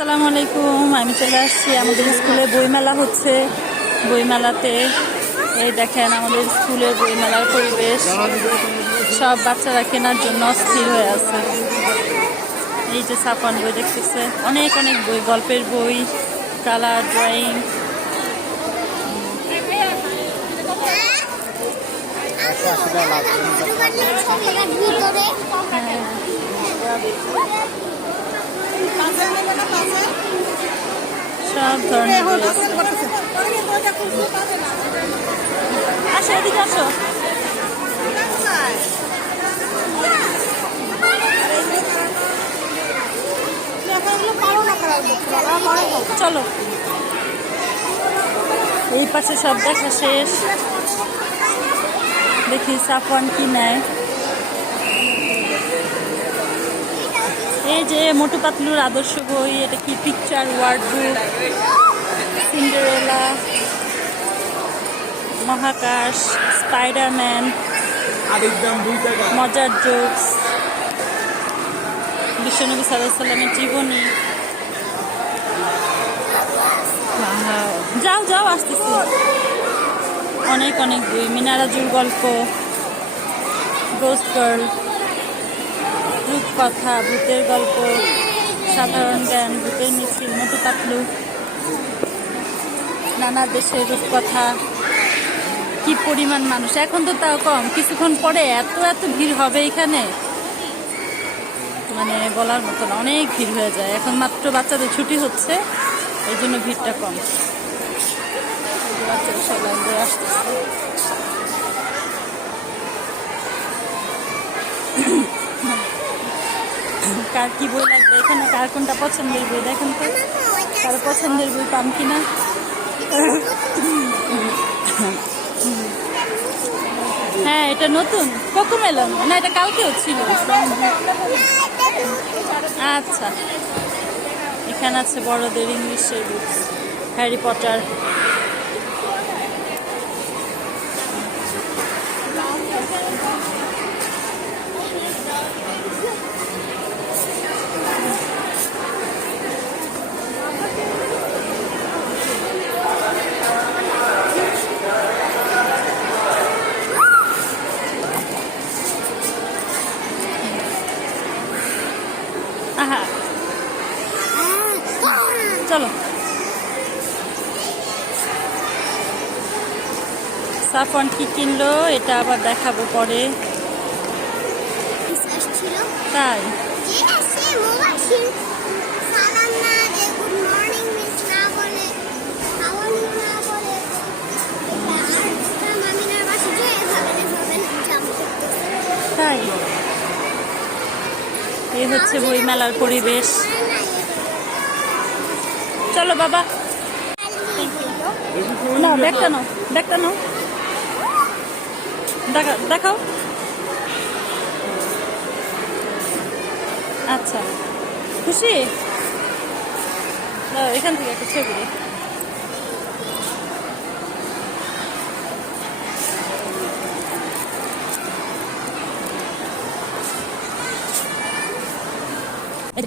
আসসালামু আলাইকুম। আমি চলে আসছি, আমাদের স্কুলে বইমেলা হচ্ছে। বইমেলাতে এই দেখেন আমাদের স্কুলের বইমেলার পরিবেশ। সব বাচ্চারা কেনার জন্য অস্থির হয়ে আছে। এই যে ছাপান বই দেখতেছে, অনেক অনেক বই, গল্পের বই, কালার ড্রয়িং। সব ধরনের বই আছে। আসো, এদিকে আসো। চলো, এই পাশে সব দেখা শেষ। দেখি সাফওয়ান কি নেয়। এই যে মোটু পাতলুর আদর্শ বই, এটা কি পিকচার ওয়ার্ড বুক, সিন্ডারেলা, মহাকাশ, স্পাইডারম্যান, মজার জোকস, বিশ্বনবী সাল্লাল্লাহু আলাইহি ওয়াসাল্লামের জীবনী। যাও যাও, আসতেছি। অনেক অনেক বই, মিনারাজুর গল্প, গোস্ট গার্ল, রূপকথা, ভূতের গল্প, সাধারণ জ্ঞান, ভূতের মিছিল, মোটু পাতলু, নানা দেশের রূপকথা। কি পরিমাণ মানুষ! এখন তো তাও কম, কিছুক্ষণ পরে এত এত ভিড় হবে এখানে, মানে বলার মতো না, অনেক ভিড় হয়ে যায়। এখন মাত্র বাচ্চাদের ছুটি হচ্ছে, এই জন্য ভিড়টা কম। বাচ্চাদের সব লাইন ধরে আসতেছে। কার কি বই লাগবে এখানে, কার কোনটা পছন্দের বই দেখেন তো, কার পছন্দের বই পান কিনা। হ্যাঁ, এটা নতুন কোকোমেলন না, এটা কালকেও ছিল। আচ্ছা, এখানে আছে বড়দের ইংলিশের বুক, হ্যারি পটার। আহা, চলো। সাফওয়ান কি কিনলো এটা আবার দেখাবো পরে। তাই তাই এই হচ্ছে বইমেলার পরিবেশ। চলো বাবা, না ব্যাগটা নাও, ব্যাগটা নাও, দেখাও। আচ্ছা, খুশি? এখান থেকে একটা ছবি। এই